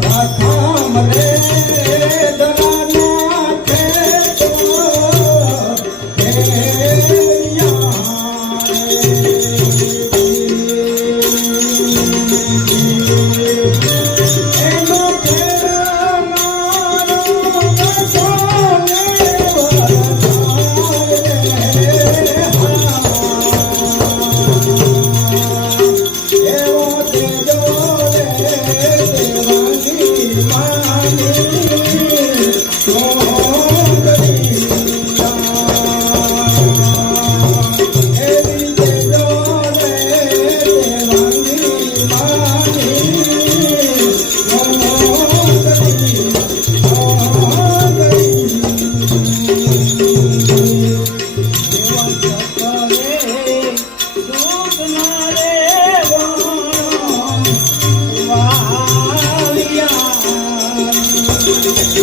પ્રથમ રે. I'm